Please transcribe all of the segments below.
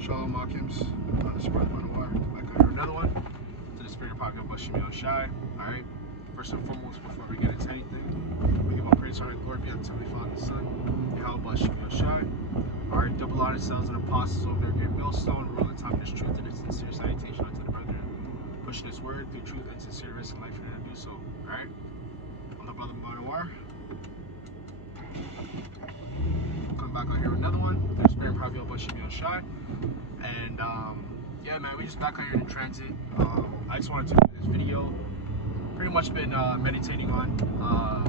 Shalom Akims, on the Spirit of Yahawah. Back on here another one. To the Spirit of Yahawashi. Alright. First and foremost, before we get into anything, we give all praise, honor, and glory be unto the Father, the Son, Yahawashi. Alright, double honor cells and apostles over there, great millstone, rule the time of this truth and its sincere salutation unto the brethren. Pushing this word through truth and sincere risk in life and to do so. Alright? I'm the brother Manawar. Come back on here with another one. There's Spirit of Yahawashi. And yeah, man, we just back on here in transit. I just wanted to do this video. Pretty much been meditating on, I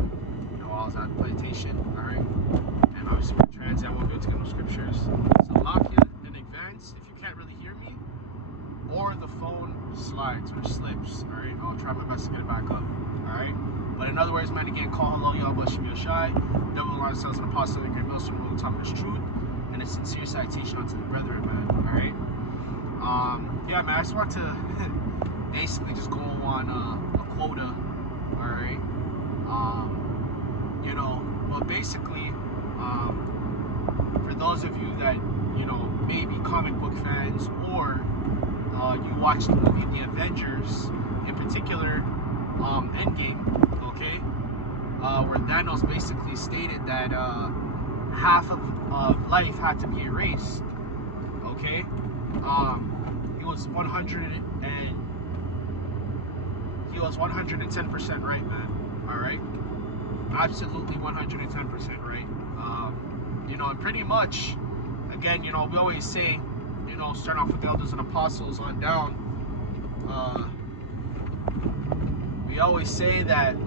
was at plantation, alright? And obviously we're in transit, I won't be able to get no scriptures. So lock you in advance if you can't really hear me, or the phone slides or slips, alright? I'll try my best to get it back up, alright? But in other words, man, again, call hello, Yahawashi. Double line cells and apostle of the great millstone, rule the time of this truth, and a sincere citation unto the brethren, man, alright? Yeah, man, I just want to basically just go on a quota, alright? But basically, for those of you that, maybe comic book fans, or you watched the movie The Avengers, in particular, Endgame, okay? Where Thanos basically stated that half of life had to be erased, okay? He was 110% right, man. All right, absolutely 110% right. And pretty much, again, we always say, start off with the elders and apostles on down. We always say that,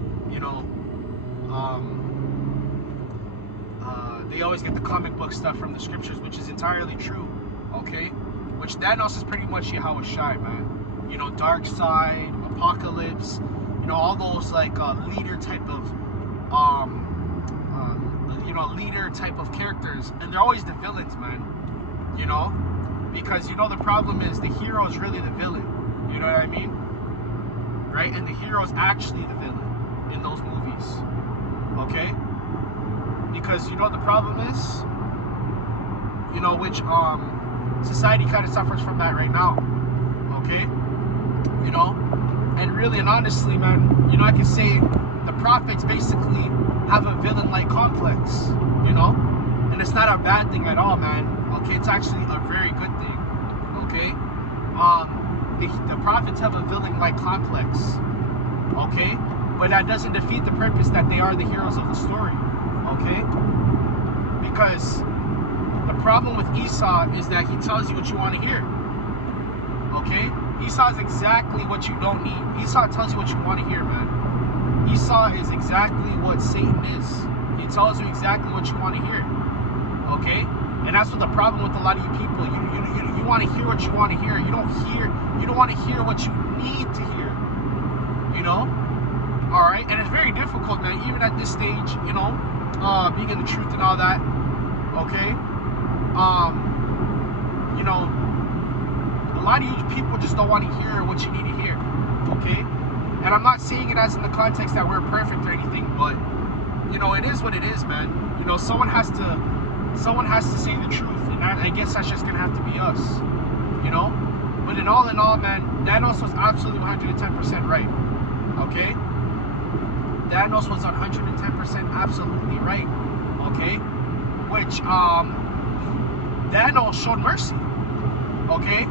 they always get the comic book stuff from the scriptures, which is entirely true, okay? Which Thanos is pretty much Yahawashi, man. Dark side, apocalypse, all those like leader type of characters, and they're always the villains, man. Because the problem is the hero is really the villain. You know what I mean? Right? And the hero is actually the villain in those movies. Okay? Because the problem is, which society kind of suffers from that right now. Okay? And really and honestly, man, I can say the prophets basically have a villain-like complex, and it's not a bad thing at all, man. Okay, it's actually a very good thing. Okay, the prophets have a villain-like complex. Okay, but that doesn't defeat the purpose that they are the heroes of the story. Okay, because the problem with Esau is that he tells you what you want to hear. Okay, Esau is exactly what you don't need. Esau tells you what you want to hear, man. Esau is exactly what Satan is. He tells you exactly what you want to hear. Okay? And that's what the problem with a lot of you people. You want to hear what you want to hear. You don't want to hear what you need to hear. Alright? And it's very difficult, man, even at this stage, being in the truth and all that. Okay? A lot of you people just don't want to hear what you need to hear. Okay? And I'm not saying it as in the context that we're perfect or anything, but it is what it is, man. Someone has to say the truth, and I guess that's just gonna have to be us. But in all, man, Thanos was absolutely 110% right. Okay? Thanos was 110% absolutely right. Okay? Which Thanos showed mercy. Okay?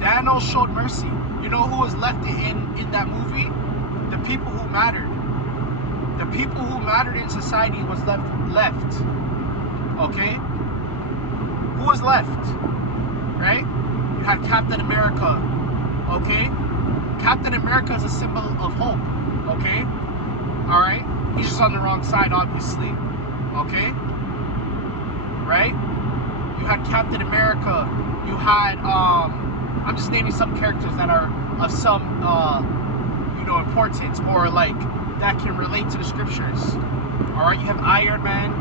Thanos showed mercy. You know who was left in that movie? The people who mattered. The people who mattered in society was left. Okay? Who was left? Right? You had Captain America. Okay? Captain America is a symbol of hope. Okay? Alright? He's just on the wrong side, obviously. Okay? Right? You had Captain America. You had, I'm just naming some characters that are of some, importance, or like that can relate to the scriptures. All right, you have Iron Man,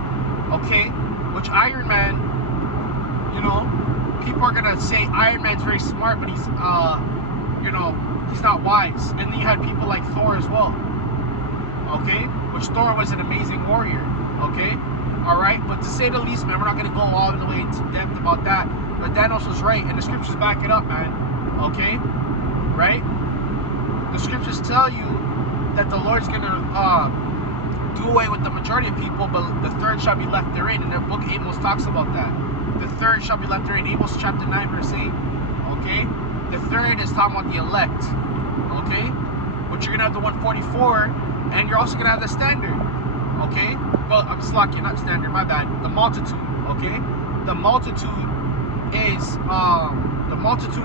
okay? Which Iron Man, people are gonna say Iron Man's very smart, but he's, he's not wise. And then you had people like Thor as well, okay? Which Thor was an amazing warrior, okay? All right, but to say the least, man, we're not gonna go all the way into depth about that. But Thanos was right, and the scriptures back it up, man. Okay? Right? The scriptures tell you that the Lord's gonna do away with the majority of people, but the third shall be left therein. And the book Amos talks about that. The third shall be left therein. Amos chapter 9, verse 8. Okay? The third is talking about the elect. Okay? But you're gonna have the 144, and you're also gonna have the standard. Okay? Well, I'm slacking, not standard, my bad. The multitude. Okay? The multitude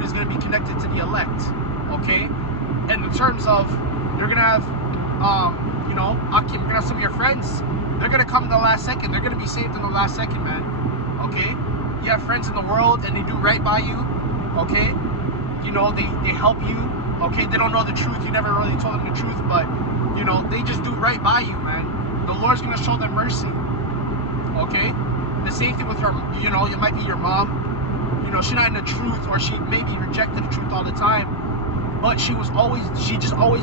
is going to be connected to the elect. Okay? And in terms of, you're going to have you know, Akim, you're going to have some of your friends, they're going to come in the last second. They're going to be saved in the last second, man. Okay? You have friends in the world and they do right by you. Okay? You know, they help you. Okay? They don't know the truth. You never really told them the truth, but, you know, they just do right by you, man. The Lord's going to show them mercy. Okay? The same thing with her, you know, it might be your mom. You know, she's not in the truth, or she maybe rejected the truth all the time, but she just always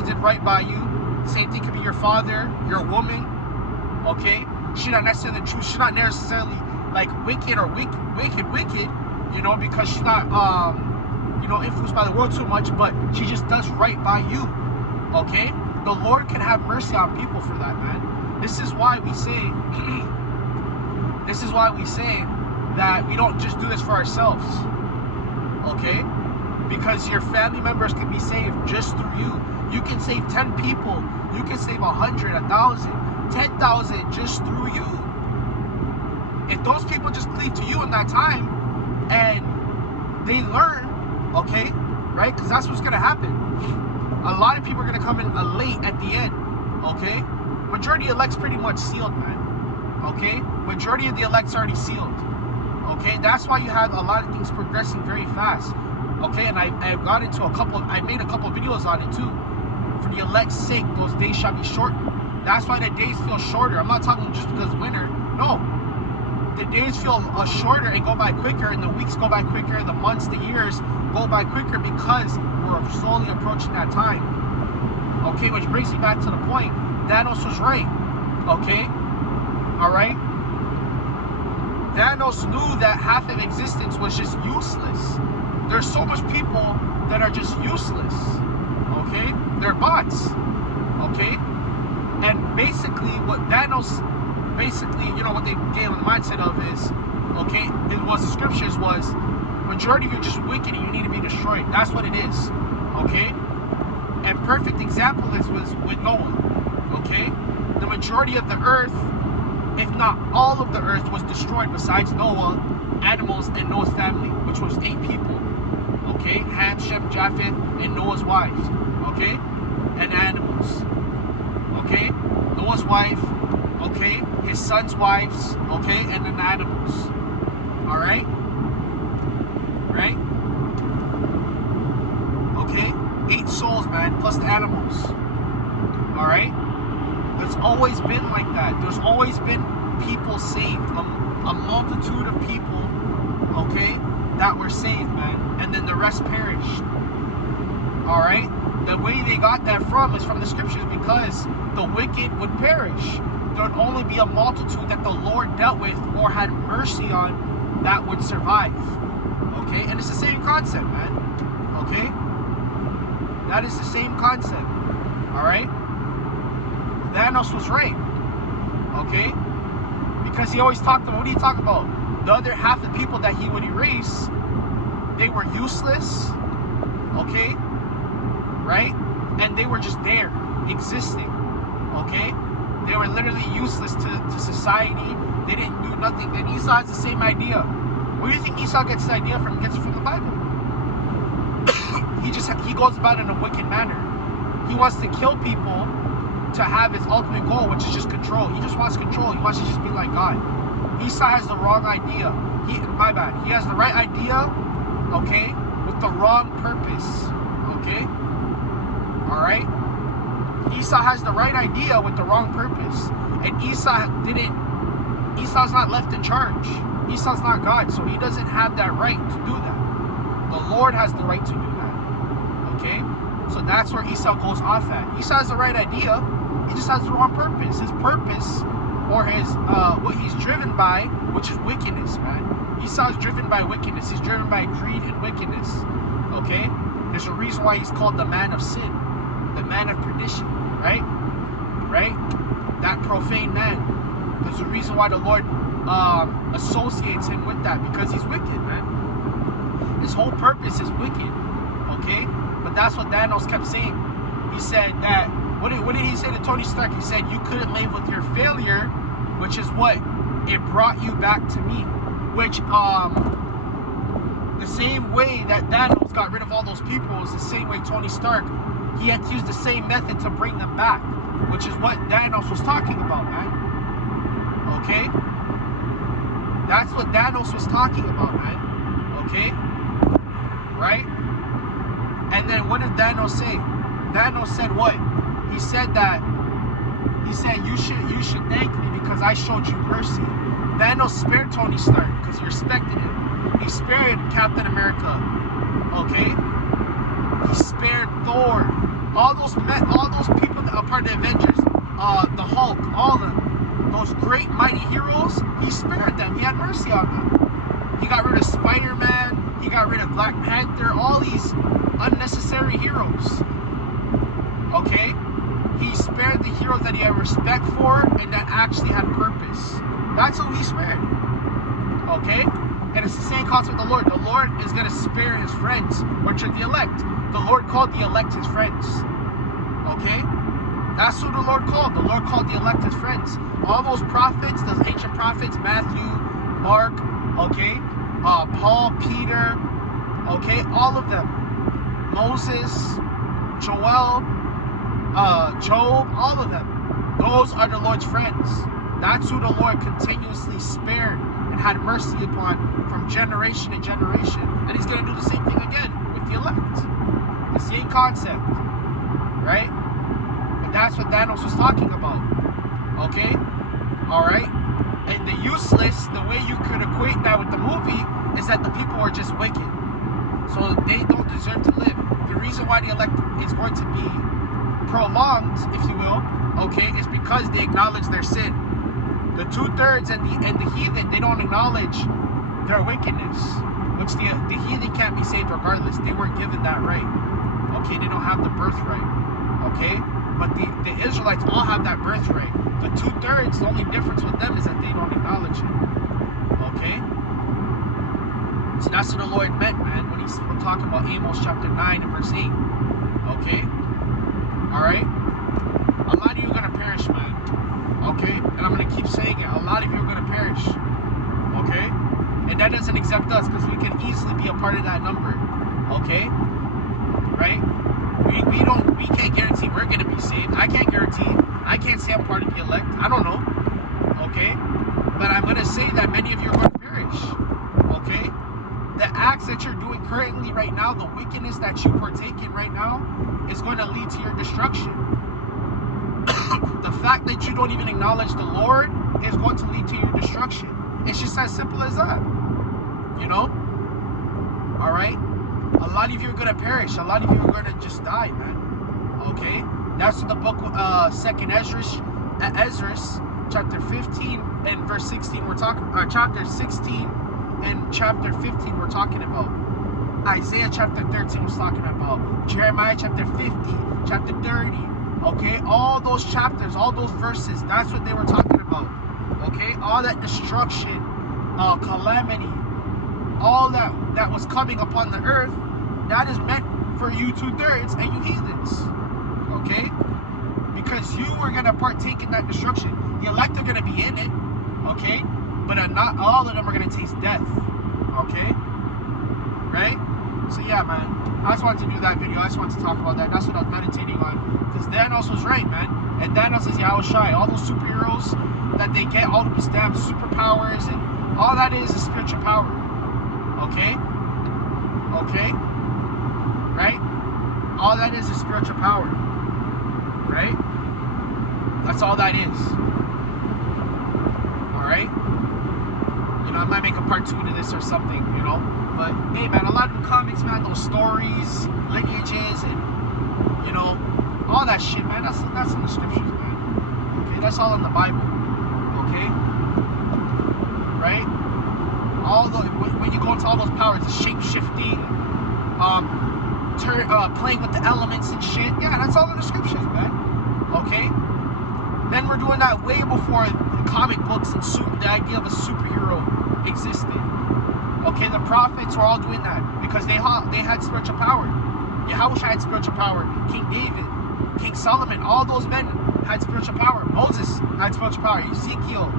did right by you. Same thing could be your father, your woman. Okay? She's not necessarily the truth. She's not necessarily like wicked, you know, because she's not, you know, influenced by the world too much, but she just does right by you. Okay? The Lord can have mercy on people for that, man. This is why we say, that we don't just do this for ourselves. Okay? Because your family members can be saved just through you. You can save 10 people. You can save 100, 1,000, 10,000 just through you. If those people just cleave to you in that time and they learn, okay, right? Because that's what's going to happen. A lot of people are going to come in late at the end, okay? Majority of elect's pretty much sealed, man, okay? Majority of the elect's already sealed, okay? That's why you have a lot of things progressing very fast, okay? And I've got into I made a couple videos on it too. For the elect's sake, those days shall be shortened. That's why the days feel shorter. I'm not talking just because winter. No. The days feel shorter and go by quicker, and the weeks go by quicker, and the months, the years go by quicker because we're slowly approaching that time. Okay, which brings me back to the point. Thanos was right. Okay? Alright? Thanos knew that half of existence was just useless. There's so much people that are just useless. Okay? They're bots. Okay? And basically what Thanos, you know, what they gave the mindset of is, okay, it was the scriptures was, majority of you are just wicked and you need to be destroyed. That's what it is. Okay? And perfect example was with Noah. Okay? The majority of the earth, if not all of the earth, was destroyed besides Noah, animals, and Noah's family, which was 8 people. Okay? Ham, Shem, Japheth, and Noah's wives. Okay? And animals. Okay? Noah's wife. Okay? His son's wives. Okay? And then the animals. Alright? Right? Okay? 8 souls, man, plus the animals. Alright? It's always been like that. There's always been people saved. A multitude of people, okay, that were saved, man. And then the rest perished. Alright? The way they got that from is from the scriptures, because the wicked would perish. There would only be a multitude that the Lord dealt with or had mercy on that would survive. Okay? And it's the same concept, man. Okay? That is the same concept. Alright? Thanos was right. Okay? Because he always talked about, what do you talk about? The other half of the people that he would erase, they were useless. Okay? Right? And they were just there, existing. Okay? They were literally useless to society. They didn't do nothing. And Esau has the same idea. Where do you think Esau gets his idea from? He gets it from the Bible. He goes about it in a wicked manner. He wants to kill people to have his ultimate goal, which is just control. He just wants control. He wants to just be like God. Esau has the wrong idea. My bad. He has the right idea, okay, with the wrong purpose. Okay? Alright? Esau has the right idea with the wrong purpose. And Esau's not left in charge. Esau's not God, so he doesn't have that right to do that. The Lord has the right to do that. Okay? So that's where Esau goes off at. Esau has the right idea, he just has the wrong purpose. His purpose, or his what he's driven by, which is wickedness, man. He's Esau is driven by wickedness. He's driven by greed and wickedness. Okay? There's a reason why he's called the man of sin, the man of perdition, right? Right? That profane man. There's a reason why the Lord associates him with that, because he's wicked, man. His whole purpose is wicked. Okay? But that's what Thanos kept saying. He said that, what did he say to Tony Stark? He said, you couldn't live with your failure, which is what? It brought you back to me. Which, the same way that Thanos got rid of all those people is the same way Tony Stark, he had to use the same method to bring them back, which is what Thanos was talking about, man. Okay? That's what Thanos was talking about, man. Okay? Right? And then what did Thanos say? Thanos said what? He said you should thank me because I showed you mercy. Thanos spared Tony Stark because he respected him. He spared Captain America. Okay? He spared Thor. All those people that are part of the Avengers, the Hulk, all of them, those great mighty heroes, he spared them. He had mercy on them. He got rid of Spider-Man. He got rid of Black Panther. All these unnecessary heroes. Okay? He spared the heroes that he had respect for and that actually had purpose. That's who he spared. Okay? And it's the same concept with the Lord. The Lord is going to spare his friends, which are the elect. The Lord called the elect his friends. Okay? That's who the Lord called. The Lord called the elect his friends. All those prophets, those ancient prophets, Matthew, Mark, okay? Paul, Peter, okay? All of them. Moses, Joel, Job, all of them. Those are the Lord's friends. That's who the Lord continuously spared and had mercy upon from generation to generation. And he's going to do the same thing again with the elect. The same concept. Right? And that's what Thanos was talking about. Okay? Alright? And the useless, the way you could equate that with the movie, is that the people are just wicked. So they don't deserve to live. The reason why the elect is going to be prolonged, if you will, okay, is because they acknowledge their sin. The 2/3 and the heathen, they don't acknowledge their wickedness, which the heathen can't be saved regardless. They weren't given that right. Okay, they don't have the birthright. Okay, but the Israelites all have that birthright. The 2/3, the only difference with them is that they don't acknowledge it. Okay, so that's what the Lord meant, man, when he's talking about Amos chapter 9 and verse 8. Okay. Alright? A lot of you are going to perish, man. Okay? And I'm going to keep saying it. A lot of you are going to perish. Okay? And that doesn't exempt us because we can easily be a part of that number. Okay? Right? We can't guarantee we're going to be saved. I can't guarantee. I can't say I'm part of the elect. I don't know. Okay? But I'm going to say that many of you are going to perish. Okay? The acts that you're doing currently right now, the wickedness that you partake in right now, is going to lead to your destruction. The fact that you don't even acknowledge the Lord is going to lead to your destruction. It's just as simple as that. You know? Alright? A lot of you are going to perish. A lot of you are going to just die, man. Okay? That's what the book, 2nd Ezra, chapter 15 and verse 16, we're talking, chapter 16 and chapter 15 we're talking about. Isaiah chapter 13 was talking about. Jeremiah chapter 50, chapter 30. Okay, all those chapters, all those verses, that's what they were talking about. Okay, all that destruction, calamity, all that was coming upon the earth, that is meant for you 2/3 and you heathens. Okay, because you are going to partake in that destruction. The elect are going to be in it. Okay, but not all of them are going to taste death. Okay? Right? So yeah, man. I just wanted to do that video. I just wanted to talk about that. That's what I was meditating on. Because Thanos was right, man. And Thanos is Yahawashi. All those superheroes that they get, all these damn superpowers, and all that is spiritual power. Okay? Okay? Right? All that is spiritual power. Right? That's all that is. Alright? You know, I might make a part 2 to this or something, you know. But, hey, man, a lot of the comics, man, those stories, lineages, and, you know, all that shit, man, that's in the scriptures, man. Okay, that's all in the Bible. Okay? Right? when you go into all those powers, the shape-shifting, playing with the elements and shit. Yeah, that's all in the scriptures, man. Okay? Men were doing that way before the comic books and the idea of a superhero existed. Okay, the prophets were all doing that because they had spiritual power. Yahawashi had spiritual power. King David, King Solomon, all those men had spiritual power. Moses had spiritual power. Ezekiel,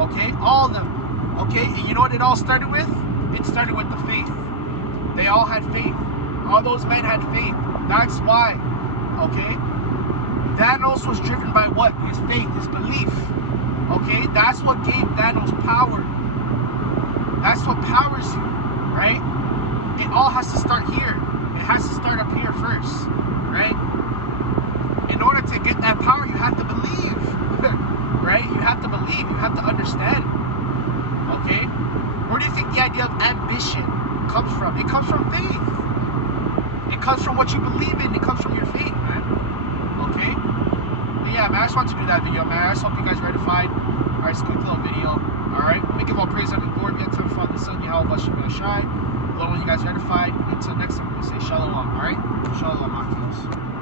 okay, all of them. Okay, and you know what it all started with? It started with the faith. They all had faith. All those men had faith. That's why, okay? Thanos was driven by what? His faith, his belief. Okay? That's what gave Thanos power. That's what powers you, right? It all has to start here. It has to start up here first, right? In order to get that power, you have to believe, right? You have to believe. You have to understand. Okay? Where do you think the idea of ambition comes from? It comes from faith. It comes from what you believe in. It comes from your faith, man. Okay? But yeah, man, I just wanted to do that video, man. I just hope you guys are edified. Alright, it's a quick little video. Alright? We give all praise and glory be unto the Father, the Son, Yahawashi, Yahawashi. Lord, when you guys are edified. Until next time, we say shalom. Alright? Shalom, Akios.